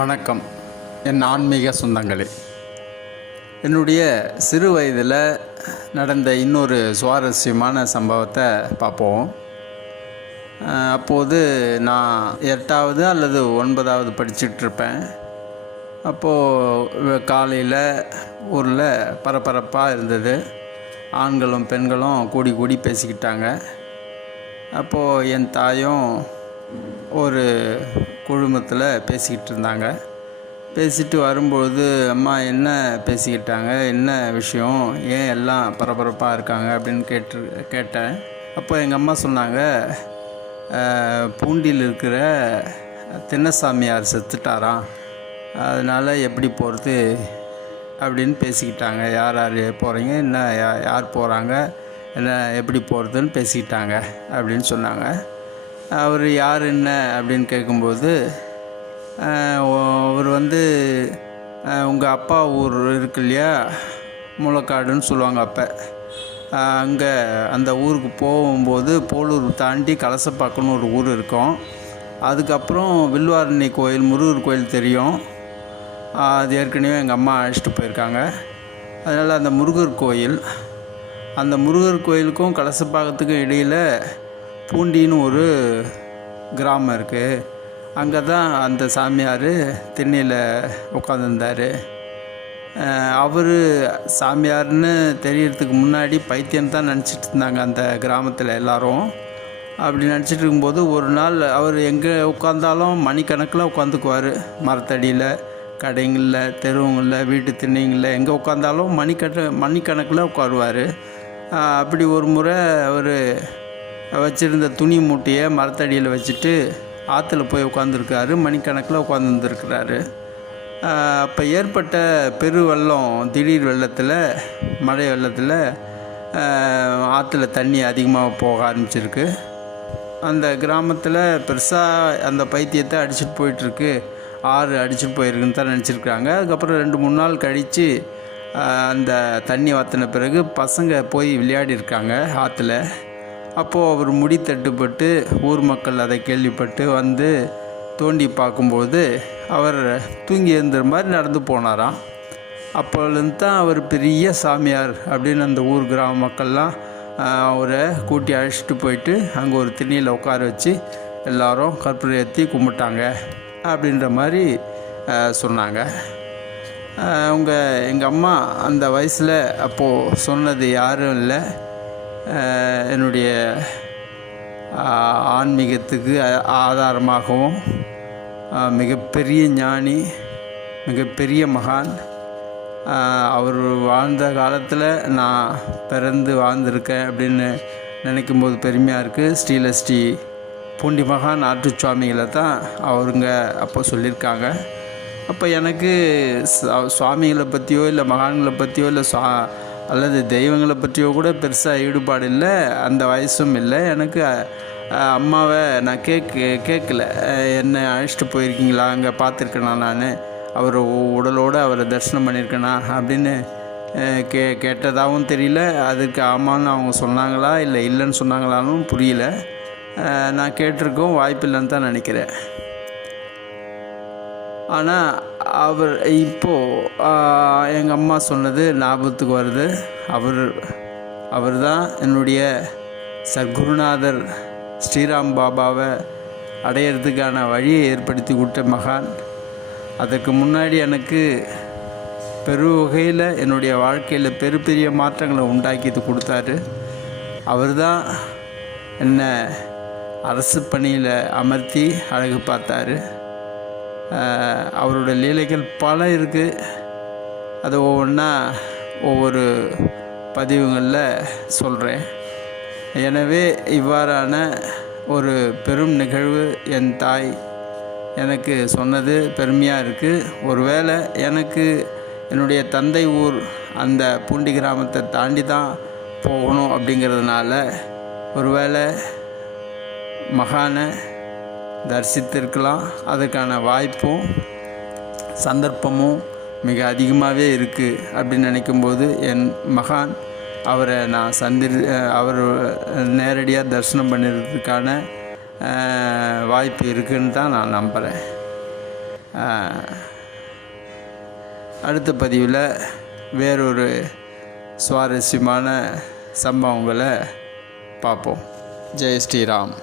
வணக்கம் என் ஆன்மீக சொந்தங்களே. என்னுடைய சிறு வயதில் நடந்த இன்னொரு சுவாரஸ்யமான சம்பவத்தை பார்ப்போம். அப்போது நான் 8வது அல்லது 9வது படிச்சுட்ருப்பேன். அப்போது காலையில் ஊரில் பரபரப்பாக இருந்தது. ஆண்களும் பெண்களும் கூடி கூடி பேசிக்கிட்டாங்க. அப்போது என் தாயும் ஒரு குழுமத்தில் பேசிக்கிட்டு இருந்தாங்க. பேசிட்டு வரும்பொழுது, அம்மா என்ன பேசிக்கிட்டாங்க, என்ன விஷயம், ஏன் எல்லாம் பரபரப்பாக இருக்காங்க அப்படின்னு கேட்டேன். அப்போ எங்கள் அம்மா சொன்னாங்க, பூண்டியில் இருக்கிற தின்னசாமியார் செத்துட்டாராம், அதனால் எப்படி போகிறது அப்படின்னு பேசிக்கிட்டாங்க. யார் யார் போகிறீங்க, என்ன யார் போகிறாங்க, என்ன எப்படி போகிறதுன்னு பேசிக்கிட்டாங்க அப்படின்னு சொன்னாங்க. அவர் யார் என்ன அப்படின்னு கேட்கும்போது, அவர் உங்கள் அப்பா ஊர் இருக்கு இல்லையா, முளக்காடுன்னு சொல்லுவாங்க. அப்போ அங்கே அந்த ஊருக்கு போகும்போது போலூர் தாண்டி கலசப்பாக்கன்னு ஒரு ஊர் இருக்கும். அதுக்கப்புறம் வில்வாரணி கோயில், முருகர் கோயில் தெரியும். அது ஏற்கனவே எங்கள் அம்மா அழைச்சிட்டு போயிருக்காங்க. அதனால் அந்த முருகர் கோயிலுக்கும் கலசப்பாக்கத்துக்கும் இடையில் பூண்டின்னு ஒரு கிராமம் இருக்குது. அங்கே தான் அந்த சாமியார் திண்ணையில் உட்காந்துருந்தார். அவர் சாமியார்னு தெரியறதுக்கு முன்னாடி பைத்தியம் தான் நினச்சிட்டு இருந்தாங்க அந்த கிராமத்தில் எல்லோரும். அப்படி நினச்சிட்டு இருக்கும்போது ஒரு நாள் அவர் எங்கே உட்காந்தாலும் மணிக்கணக்கில் உட்காந்துக்குவார். மரத்தடியில், கடைங்களில், தெருவுங்களில், வீட்டு திண்ணைங்களில் எங்கே உட்காந்தாலும் மணிக்கணக்கில் உட்காருவார். அப்படி ஒரு முறை அவர் வச்சுருந்த துணி மூட்டையை மரத்தடியில் வச்சுட்டு ஆற்றுல போய் உட்காந்துருக்காரு. மணிக்கணக்கில் உட்காந்துருந்துருக்கிறாரு. அப்போ ஏற்பட்ட திடீர் வெள்ளத்தில், மழை வெள்ளத்தில் ஆற்றுல தண்ணி அதிகமாக போக ஆரம்பிச்சிருக்கு. அந்த கிராமத்தில் பெருசாக அந்த பைத்தியத்தை அடிச்சுட்டு போயிட்டுருக்கு, ஆறு அடிச்சுட்டு போயிருக்குன்னு தான் நினச்சிருக்காங்க. அதுக்கப்புறம் 2-3 நாள் கழித்து அந்த தண்ணி வற்றின பிறகு பசங்க போய் விளையாடி இருக்காங்க ஆற்றுல. அப்போது அவர் முடி தட்டுப்பட்டு ஊர் மக்கள் அதை கேள்விப்பட்டு வந்து தோண்டி பார்க்கும்போது அவர் தூங்கி எழுந்துற மாதிரி நடந்து போனாராம். அப்போலேருந்து தான் அவர் பெரிய சாமியார் அப்படின்னு அந்த ஊர் கிராம மக்கள்லாம் அவரை கூட்டி அழைச்சிட்டு போயிட்டு அங்கே ஒரு திண்ணையில் உட்கார வச்சு எல்லோரும் கற்பூரம் ஏற்றி கும்பிட்டாங்க அப்படின்ற மாதிரி சொன்னாங்க. எங்கள் அம்மா அந்த வயசில் அப்போது சொன்னது யாரும் இல்லை, என்னுடைய ஆன்மீகத்துக்கு ஆதாரமாகவும் மிகப்பெரிய ஞானி, மிகப்பெரிய மகான். அவர் வாழ்ந்த காலத்தில் நான் பிறந்து வாழ்ந்திருக்கேன் அப்படின்னு நினைக்கும்போது பெருமையாக இருக்குது. ஸ்ரீலஸ்ரீ பூண்டி மகான் ஆற்றுச்சுவாமிகளை தான் அவருங்க அப்போ சொல்லியிருக்காங்க. அப்போ எனக்கு சுவாமிகளை பற்றியோ இல்லை மகான்களை பற்றியோ இல்லை அல்லது தெய்வங்களை பற்றியோ கூட பெருசாக ஈடுபாடு இல்லை, அந்த வயசும் இல்லை எனக்கு. அம்மாவை நான் கேட்கல, என்னை அழைச்சிட்டு போயிருக்கீங்களா, அங்கே பார்த்துருக்கேனா, நான் அவர் உடலோடு அவரை தரிசனம் பண்ணியிருக்கேனா அப்படின்னு கேட்டதாகவும் தெரியல. அதுக்கு ஆமான்னு அவங்க சொன்னாங்களா இல்லை இல்லைன்னு சொன்னாங்களான்னு புரியல. நான் கேட்டிருக்கோம், வாய்ப்பில்லைன்னு தான் நினைக்கிறேன். ஆனால் அவர் இப்போது எங்கள் அம்மா சொன்னது ஞாபகத்துக்கு வருது. அவர் தான் என்னுடைய சர்க்குருநாதர் ஸ்ரீராம் பாபாவை அடையிறதுக்கான வழியை ஏற்படுத்தி கொடுத்த மகான். அதற்கு முன்னாடி எனக்கு வகையில் என்னுடைய வாழ்க்கையில் பெரிய மாற்றங்களை உண்டாக்கி கொடுத்தாரு. அவர் தான் என்னை அரசு பணியில் அமர்த்தி அழகு பார்த்தாரு. அவரோட லீலைகள் பல இருக்குது. அது ஒவ்வொரு பதிவுகளில் சொல்கிறேன். எனவே இவ்வாறான ஒரு பெரும் நிகழ்வு என் தாய் எனக்கு சொன்னது பெருமையாக இருக்குது. ஒருவேளை எனக்கு என்னுடைய தந்தை ஊர் அந்த பூண்டி கிராமத்தை தாண்டி தான் போகணும் அப்படிங்கிறதுனால ஒருவேளை மகானை தரிசித்திருக்கலாம். அதற்கான வாய்ப்பும் சந்தர்ப்பமும் மிக அதிகமாகவே இருக்குது அப்படின்னு நினைக்கும்போது என் மகான் அவரை நான் அவர் நேரடியாக தரிசனம் பண்ணிடுறதுக்கான வாய்ப்பு இருக்குதுன்னு தான் நான் நம்புகிறேன். அடுத்த பதிவில் வேறொரு சுவாரஸ்யமான சம்பவங்களை பார்ப்போம். ஜெய் ஸ்ரீராம்.